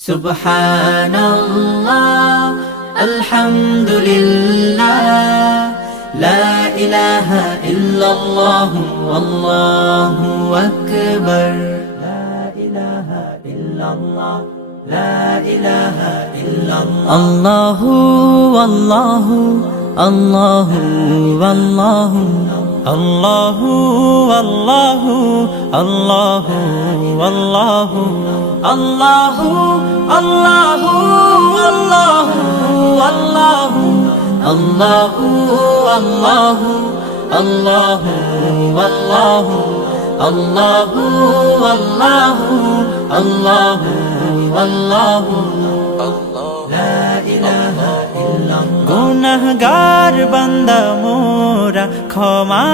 Subhanallah, Alhamdulillah, La ilaha illallah, Wallahu Akbar. La ilaha illallah, La ilaha illallah. Allahu, Allahu, Allahu, Allahu, Allahu, Allahu, Allahu, Allahu, Allahu, Allahu, Allahu, Allahu, Allahu, Allahu, Allahu, Allahu, Allahu, Allahu, La ilaha illallah. গুনাহগার বান্দা মোরা ক্ষমা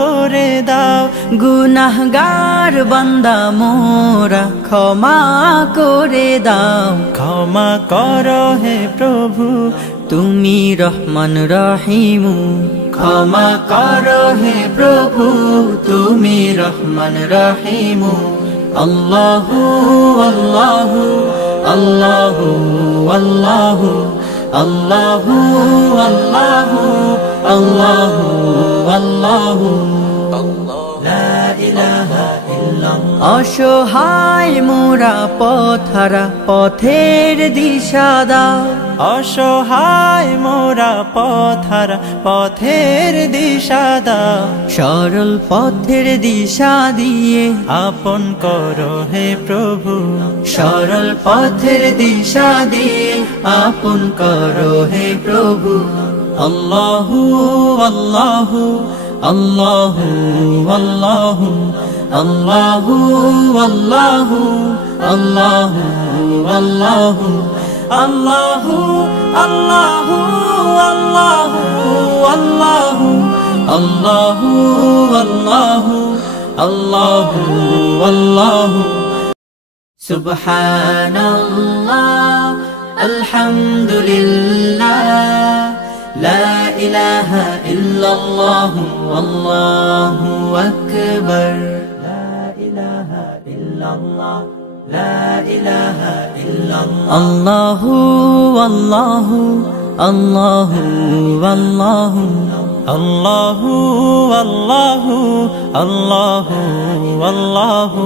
করে দাও, গুনাহগার বান্দা মোরা ক্ষমা করে দাও। ক্ষমা করো হে প্রভু, তুমি রহমান রহিম। ক্ষমা করো হে প্রভু, তুমি রহমান রহিম। আল্লাহু আল্লাহু আল্লাহু আল্লাহু আল্লাহু আল্লাহু আল্লাহু লা ইলাহা ইল্লাল্লাহ। অসহায় মোরা পথহারা, পথের দিশা দাও। অসহায় মোরা পথহারা, পথের দিশা দাও। সরল পথের দিশা দিয়ে আপন করো হে প্রভু, সরল পথের দিশা দিয়ে আপন করো হে প্রভু। আল্লাহু আল্লাহু আল্লাহু আল্লাহু আল্লাহু আল্লাহু আল্লাহু আল্লাহু আল্লাহু আল্লাহু আল্লাহু আল্লাহু আল্লাহু আল্লাহু আল্লাহু। Subhanallah, Alhamdulillah, La ilaha illallah, Wallahu Akbar. La ilaha illallah, La ilaha illallah. Allahu, Allahu, Allahu, Allahu, Allahu, Allahu, Allahu, Allahu,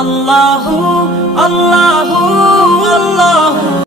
Allahu, Allahu, Allahu.